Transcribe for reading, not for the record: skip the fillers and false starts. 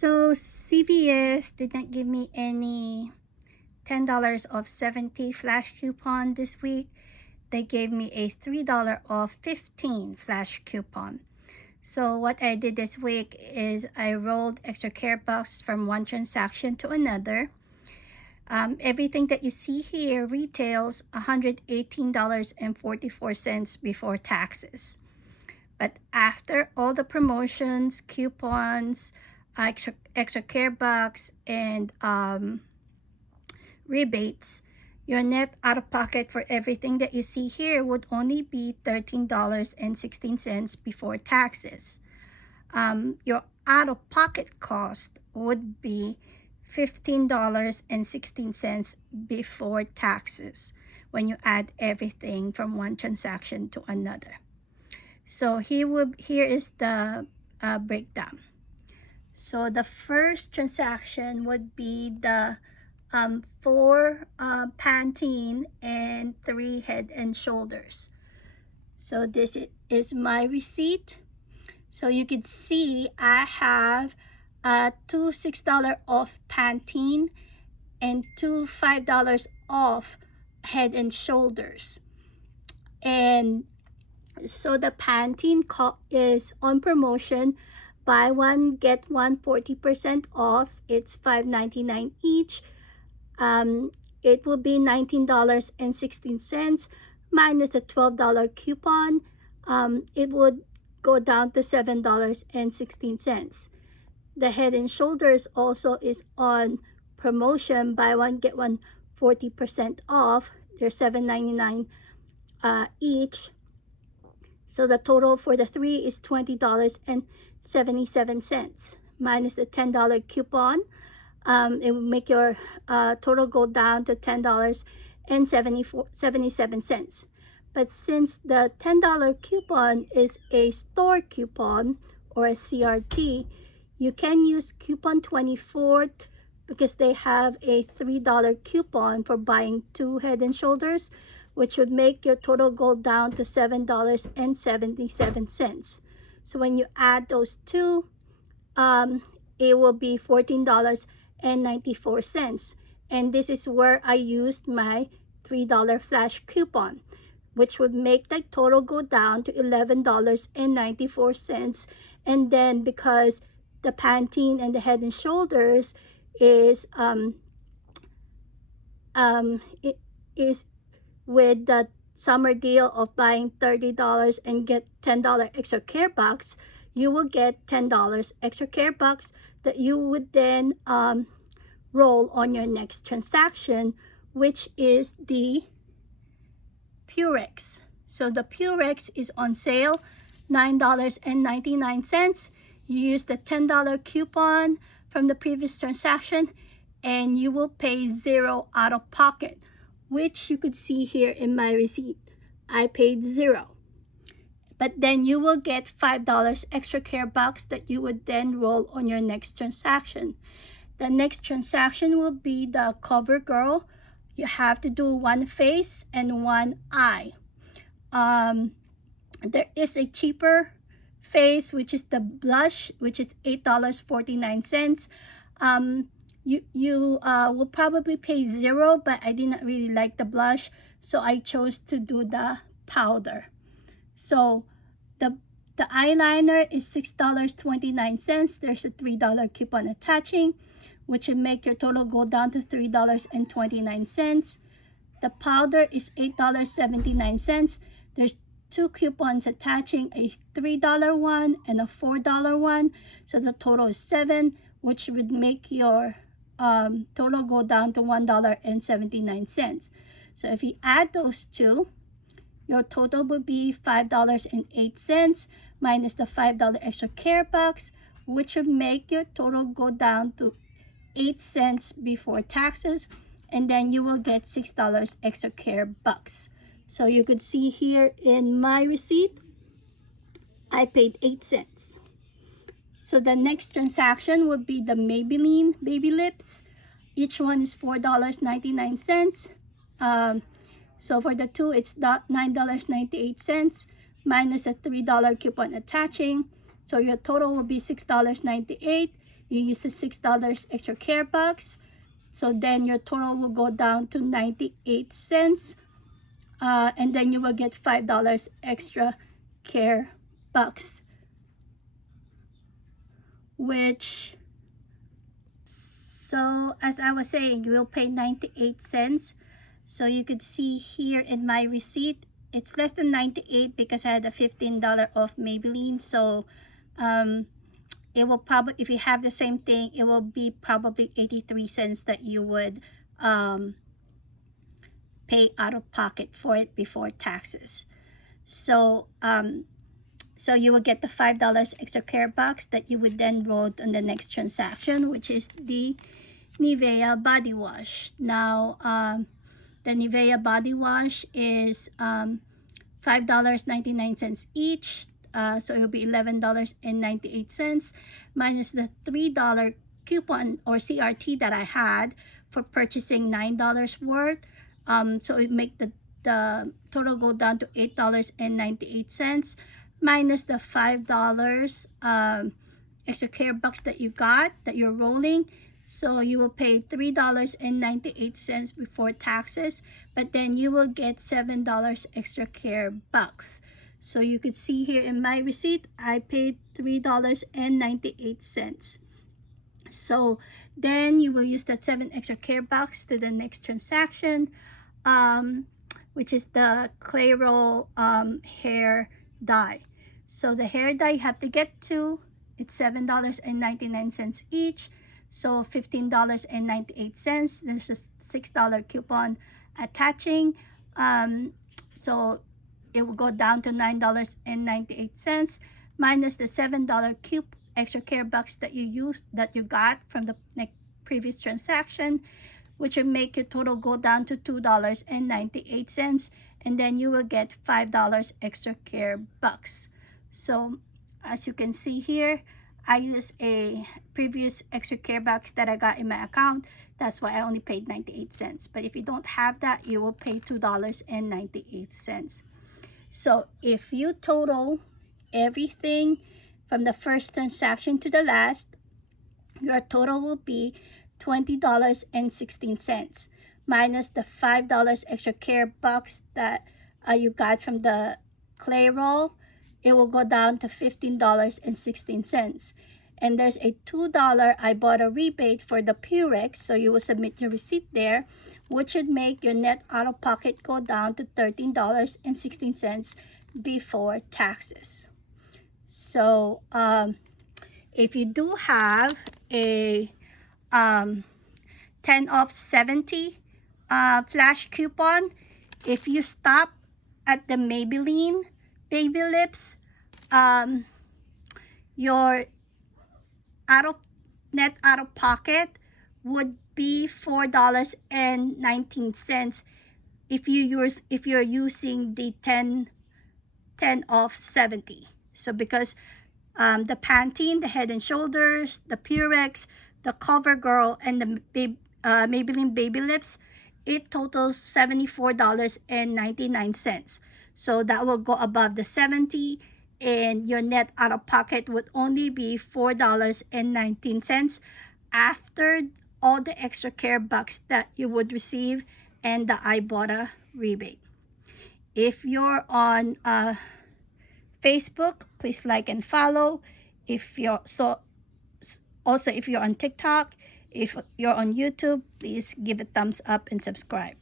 So CVS did not give me any $10 off 70 flash coupon this week. They gave me a $3 off 15 flash coupon. So what I did this week is I rolled extra care bucks from one transaction to another. Everything that you see here retails $118.44 before taxes. But after all the promotions, coupons, extra care bucks, and rebates, your net out-of-pocket for everything that you see here would only be $13.16 before taxes. Your out-of-pocket cost would be $15.16 before taxes when you add everything from one transaction to another. So here is the breakdown. So the first transaction would be the 4 Pantene and 3 Head and Shoulders. So this is my receipt. So you can see I have 2 $6 off Pantene and 2 $5 off Head and Shoulders. And so the Pantene is on promotion. Buy one, get one 40% off. It's $5.99 each. It will be $19.16 minus the $12 coupon. It would go down to $7.16. The Head and Shoulders also is on promotion. Buy one, get one 40% off. They're $7.99 each. So the total for the 3 is $20.77 minus the $10 coupon. It will make your total go down to $10.77. But since the $10 coupon is a store coupon or a CRT, you can use coupon 24 because they have a $3 coupon for buying 2 Head and Shoulders, which would make your total go down to $7.77. So when you add those two, it will be $14.94. And this is where I used my $3 flash coupon, which would make the total go down to $11.94. And then because the Pantene and the Head and Shoulders is with the summer deal of buying $30 and get $10 extra care bucks, you will get $10 extra care bucks that you would then roll on your next transaction, which is the Purex. So the Purex is on sale, $9.99. You use the $10 coupon from the previous transaction and you will pay $0 out of pocket, which you could see here in my receipt. I paid $0. But then you will get $5 extra care bucks that you would then roll on your next transaction. The next transaction will be the CoverGirl. You have to do one face and one eye. There is a cheaper face, which is the blush, which is $8.49. You will probably pay $0, but I did not really like the blush, so I chose to do the powder. So the eyeliner is $6.29. There's a $3 coupon attaching, which will make your total go down to $3.29. The powder is $8.79. There's 2 coupons attaching, a $3 one and a $4 one. So the total is $7, which would make your total go down to $1.79. So if you add those two, your total would be $5.08 minus the $5 extra care bucks, which would make your total go down to 8 cents before taxes, and then you will get $6 extra care bucks. So you could see here in my receipt, I paid 8 cents. So the next transaction would be the Maybelline Baby Lips. Each one is $4.99. So for the 2, it's $9.98 minus a $3 coupon attaching. So your total will be $6.98. You use the $6 extra care bucks. So then your total will go down to 98 cents. And then you will get $5 extra care bucks, which, so as I was saying, you will pay 98 cents. So you could see here in my receipt, it's less than 98 because I had a $15 off Maybelline. So it will probably, if you have the same thing, it will be probably 83 cents that you would pay out of pocket for it before taxes. So so you will get the $5 extra care box that you would then roll on the next transaction, which is the Nivea body wash. Now the Nivea body wash is $5.99 each. So it will be $11.98 minus the $3 coupon or CRT that I had for purchasing $9 worth. So it make the total go down to $8.98 minus the $5 extra care bucks that you got, that you're rolling. So you will pay $3.98 before taxes, but then you will get $7 extra care bucks. So you could see here in my receipt, I paid $3.98. So then you will use that 7 extra care bucks to the next transaction, which is the clay roll hair dye. So the hair dye you have to get to, it's $7.99 each. So $15.98. There's a $6 coupon attaching. So it will go down to $9.98 minus the $7 extra care bucks that you got from the previous transaction, which will make your total go down to $2.98, and then you will get $5 extra care bucks. So as you can see here, I use a previous extra care box that I got in my account. That's why I only paid 98 cents. But if you don't have that, you will pay $2.98. So if you total everything from the first transaction to the last, your total will be $20.16 minus the $5 extra care box that you got from the clay roll. It will go down to $15.16. And there's a $2 I bought a rebate for the Purex, so you will submit your receipt there, which should make your net out of pocket go down to $13.16 before taxes. So if you do have a 10 off 70 flash coupon, if you stop at the Maybelline Baby Lips, your net out of pocket would be $4.19 if you're using the 10 off 70. So because the Pantene, the Head and Shoulders, the Purex, the CoverGirl, and the Maybelline Baby Lips, it totals $74.99. So that will go above the 70, and your net out of pocket would only be $4.19 after all the extra care bucks that you would receive and the Ibotta rebate. If you're on Facebook, please like and follow. If you're if you're on TikTok, if you're on YouTube, please give a thumbs up and subscribe.